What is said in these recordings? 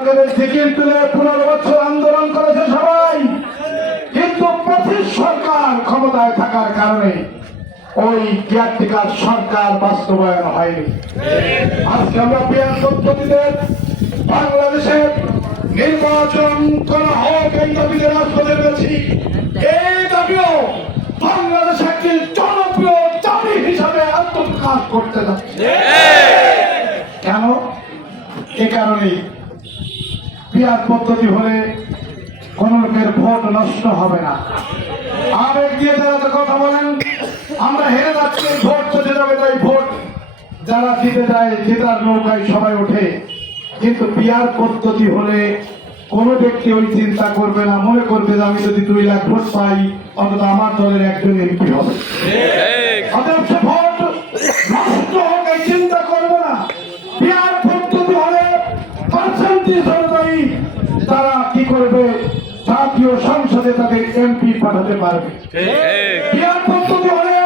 সিকিম তুলে পনেরো বছর আন্দোলন কিন্তু পঁচিশ সরকার ক্ষমতায় থাকার কারণে ওই কেয়ারটেকার সরকার বাস্তবায়ন হয়নি। আজকে আমরা পেয়ার পদ্ধতিতে বাংলাদেশের নির্বাচন করা হোক এই দাবিতে রাষ্ট্রদের কাছে এই দাবিও বাংলাদেশ একটি জনপ্রিয় দাবি হিসাবে আত্মপ্রকাশ করতে যাচ্ছে। কেন? এ কারণে পিয়ার পদ্ধতি হলে কোন লোকের ভোট নষ্ট হবে না। আবেগ দিয়ে যারা কথা বলেন আমরা হেরে যাচ্ছি ভোট চলে যাবে তাই ভোট। যারা জিতে যায় জেতার নৌকায় সবাই ওঠে। কিন্তু পিয়ার পদ্ধতি হলে কোন ব্যক্তি ওই চিন্তা করবে না মনে করবে যে আমি যদি দুই লাখ ভোট পাই অন্তত আমার দলের একজন এমপি হবে। অতএব তাদের এমপি পাঠাতে পারবে। বিয়ার পদ্ধতি হলে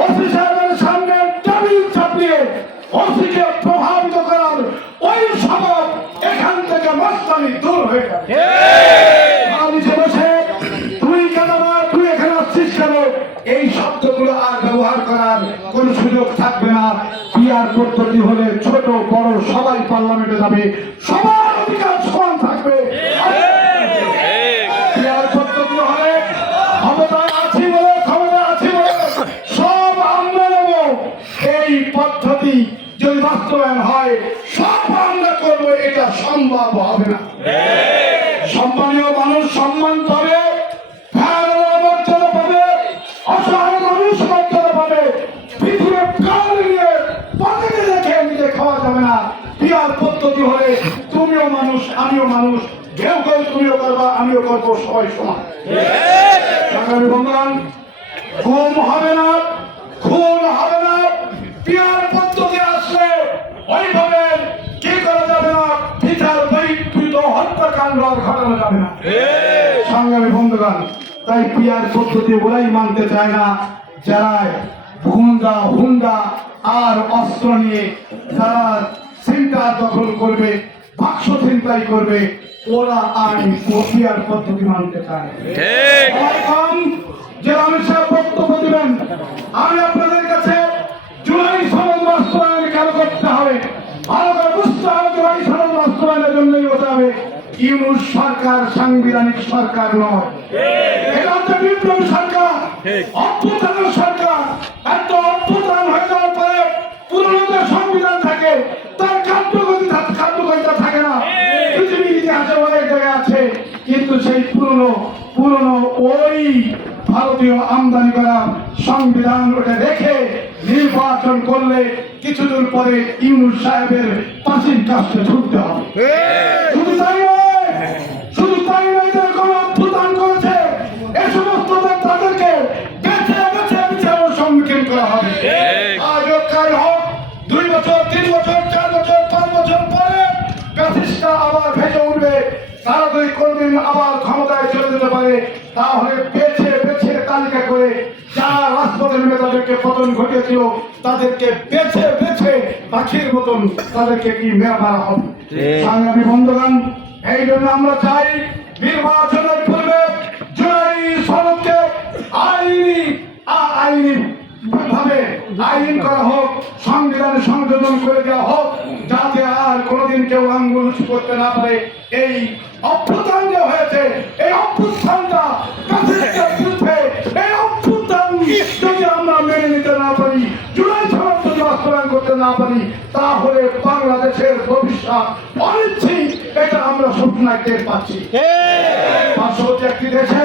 ওসি সাহেবের সামনে টেবিল চাপিয়ে ওসিকে প্রভাবিত করার ওই স্বভাব এখান থেকে মস্তানি দূর হয়ে যাবে। বাংলাদেশে বসে তুই কেন তুই এখানে আসছিস কেন? এই শব্দগুলো আর ব্যবহার করার কোন সুযোগ থাকবে না। পিয়ার পদ্ধতি হলে ছোট বড় সবাই পার্লামেন্টে যাবে। সবার অধিকার বাস্তবায়ন হয় সব আমরা করব এটা সম্ভব হবে না। সম্মানীয় মানুষ সম্মান পাবে মর্যাদা পাবে অসহায় মানুষ মর্যাদা পাবে। পৃথিবীর কাল নিয়ে পকেটে রেখে নিজে খাওয়া যাবে না। বিয়ার পদ্ধতি হলে তুমিও মানুষ আমিও মানুষ কেউ কেউ তুমিও করবা আমিও করব সবাই সমান। ঘুম হবে না খুন আর ঘটানো যাবে না। সংগ্রামী বন্ধুগণ তাই পিয়ার পদ্ধতি ওরাই মানতে চায় না। যারা হুন্ডা হুন্ডা আর অস্ত্র নিয়ে যারা সেন্টার দখল করবে বাক্স ছিনতাই করবে ওরা আর পিয়ার পদ্ধতি মানতে চায় যে অমিত শাহ বক্তব্য দিবেন আমি আপনাদের কাছে জুলাই সনদ বাস্তবায়ন কেন করতে হবে? ভালো করে বুঝতে হবে জুলাই সনদ বাস্তবায়নের জন্যই ইউনুস সরকার সাংবিধানিক সরকার নয়। এটা হচ্ছে বিপ্লবী সরকার অভ্যুত্থানের সরকার। এত অভ্যুত্থান হয়ে যাওয়ার পরে পুরনো যে সংবিধান থাকে তার থাক- কার্যকারিতা থাকে না। পৃথিবীর ইতিহাসে অনেক জায়গায় আছে কিন্তু সেই পুরনো পুরনো ওই ভারতীয় আমদানি করা সংবিধান ওটা রেখে নির্বাচন করলে কিছুদিন পরে ইউনুস সাহেবের পাঁচিল কাছে ছুটতে হবে। আজ হোক হোক দুই বছর তিন বছর চার বছর পাঁচ বছর পরে ব্যাসিসটা আবার ভেসে উঠবে। তাড়াতাড়ি কোনদিন আবার ক্ষমতায় চলে যেতে পারে। তাহলে বেছে বেছে তালিকা করে যারা রাজপথে নেমে তাদেরকে পতন ঘটিয়েছিল তাদেরকে বেছে বেছে পাখির মতন তাদেরকে কি মারা হবে? সংগ্রামী বন্ধুগণ এই জন্য আমরা চাই নির্বাচনের পূর্বে জুলাই সনদকে কেউ আঙ্গুল উঁচু করতে না পারে এই অভ্যুত্থান যে হয়েছে এই অভ্যুত্থানটা বিরুদ্ধে এই অভ্যুত্থান যদি আমরা মেনে নিতে না পারি জুলাই সনদ যদি বাস্তবায়ন করতে না পারি তাহলে বাংলাদেশের ভবিষ্যৎ অনিশ্চিত। এটা আমরা স্বপ্নায় টের পাচ্ছি। পার্শ্ববর্তী একটি দেশে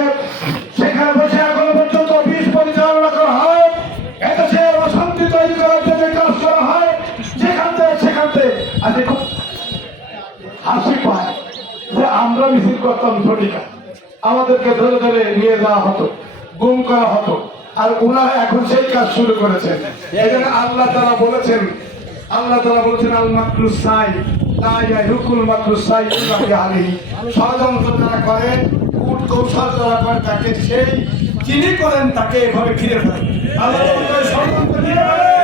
হাসি পায় যে আমরা মিছিল করতাম ঝটিকা আমাদেরকে ধরে ধরে নিয়ে যাওয়া হতো, গুম করা হতো, আর ওনারা এখন সেই কাজ শুরু করেছেন। এই আল্লাহ তারা বলেছেন, আল্লাহ তারা বলছেন আল সাই তাই হুকুল মাকরুস সাই আলী ষড়যন্ত্র যারা করেন কূট কৌশল যারা করেন তাকে সেই যিনি করেন তাকে এভাবে ঘিরে ফেলেন আল্লাহ ষড়যন্ত্র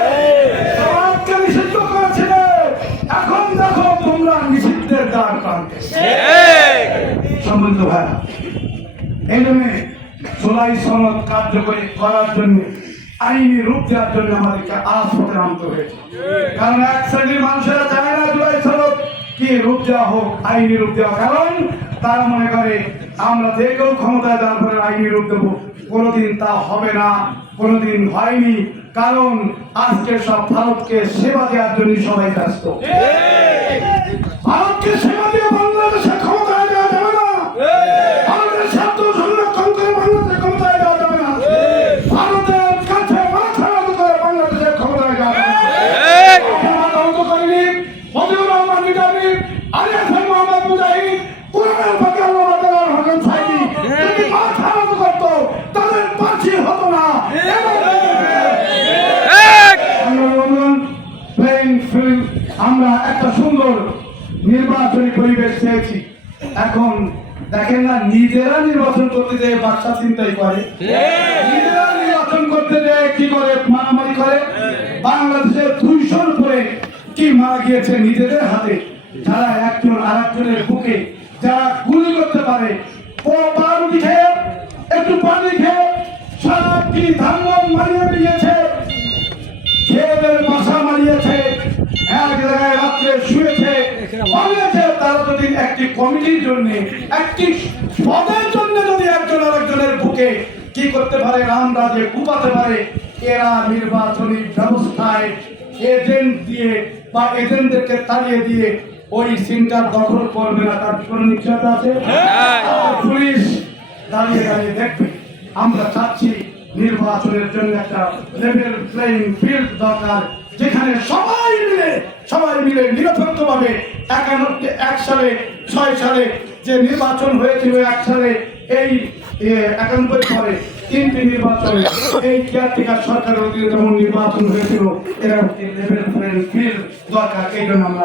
সম্বন্ধ ভাই এই জন্য জুলাই সনদ কার্যকরী করার জন্য আইনি রূপ দেওয়ার জন্য আমাদেরকে আজ নামতে হয়েছে। কারণ এক শ্রেণির মানুষেরা চায় না জুলাই সনদ কি রূপ দেওয়া হোক আইনি রূপ দেওয়া। কারণ তারা মনে করে আমরা যে কেউ ক্ষমতায় যাওয়ার পরে আইনি রূপ দেবো। কোনোদিন তা হবে না কোনোদিন হয়নি। কারণ আজকে সব ভারতকে সেবা দেওয়ার জন্য সবাই ব্যস্ত। ভারতকে সেবা দিয়ে বাংলাদেশের ক্ষমতায় দেওয়া যাবে না আমাদের স্বার্থ সংরক্ষণ করে বাংলাদেশের ক্ষমতায় দেওয়া যাবে না ভারতের কাছে মাথা নত করে বাংলাদেশের ক্ষমতায় দেওয়া যাবে না আমরা মাথা নত করিনি মজিবুর রহমান নিজামী আলী হাসান মোহাম্মদ মুজাহিদ কোরআনের প্রতি আল্লাহ তাআলার হকেন সাইদি যদি মাথা নত করতো তাদের পাশে হতো না আমরা বন্ধুগণ, playing field, আমরা একটা সুন্দর নির্বাচনী পরিবেশ চেয়েছি এখন দেখেন না, নিজেরা নির্বাচন করতে যেয়ে বাচ্চা চিন্তাই করে। নিজেরা নির্বাচন করতে যেয়ে কি করে? মারামারি করে। বাংলাদেশের কি মারা গিয়েছে নিজেদের হাতে? যারা একজন আর একজনের বুকে যারা গুলি করতে পারে, ও খেয়ে, একটু পানি খেয়ে, সারা মারিয়ে দিয়েছে? খেয়েদের বাসা মারিয়েছে, এক জায়গায় রাত্রে শুয়েছে তারা একটি কমিটির জন্য একটি পদের জন্য যদি একজন আরেকজনের বুকে কি করতে পারে রামরাজে কুপাতে পারে এরা নির্বাচনী ব্যবস্থায় এজেন্ট দিয়ে বা এজেন্টদেরকে তাড়িয়ে দিয়ে ওই সিনটার দখল করবে না তার কোনো নিশ্চয়তা আছে? পুলিশ দাঁড়িয়ে দাঁড়িয়ে দেখবে। আমরা চাচ্ছি নির্বাচনের জন্য একটা লেভেল প্লেইং ফিল্ড দরকার যেখানে সবাই মিলে সবাই মিলে নিরপেক্ষভাবে একান্ন এক সালে, ছয় সালে যে নির্বাচন হয়েছিল এক সালে, এই একানব্বই সালে তিনটি নির্বাচনে এই কেয়ারটেকার সরকারের অধীনে যেমন নির্বাচন হয়েছিল, এরা দরকার, এই জন্য আমরা